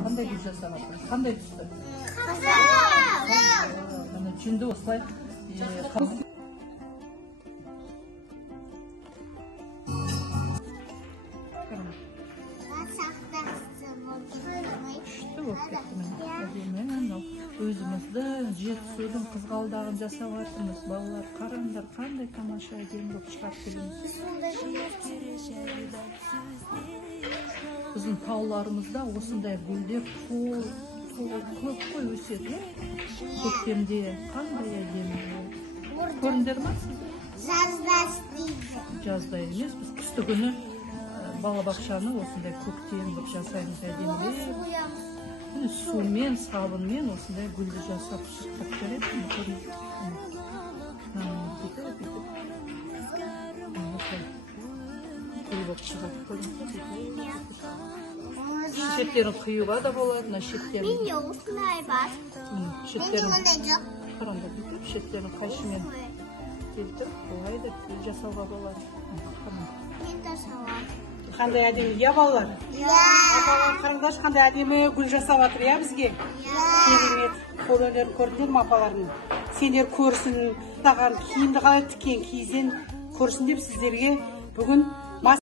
Qanday gul жасап жатырсыз? Qanday түсті? Mana жүнді осылай өзіміздің жетісудың қызғалдағын жасап жатырмыз. Балалар, қараңдар, қандай тамаша әдемі болып шығарып келеміз. Біздің тауларымызда осындай гүлдер көп қой өседі. Көктемде қандай әдемі. Көрдіңдер ме? Жазда емес, біз күзді күні балабақшаны осындай көктемдік жасаймыз әдемі. Сумен, сабынмен осындай гүлді жасап шықтап береді. Шеттерін қиюға да болады, шеттерін. Менде осындай бар. Шеттерін қайшымен келтіріп, олай да жасауға болады. Мен жасауам. Қандай әдемі, иә балалар? Апалар қараңдаршы, қандай әдемі гүл жасап жатыр, иә бізге? Керемет, қол өнерін көрдіңдер ме апалардың? Сендер көрсін, саған киімді қалай тіккен киізден көрсін деп сіздерге бүгін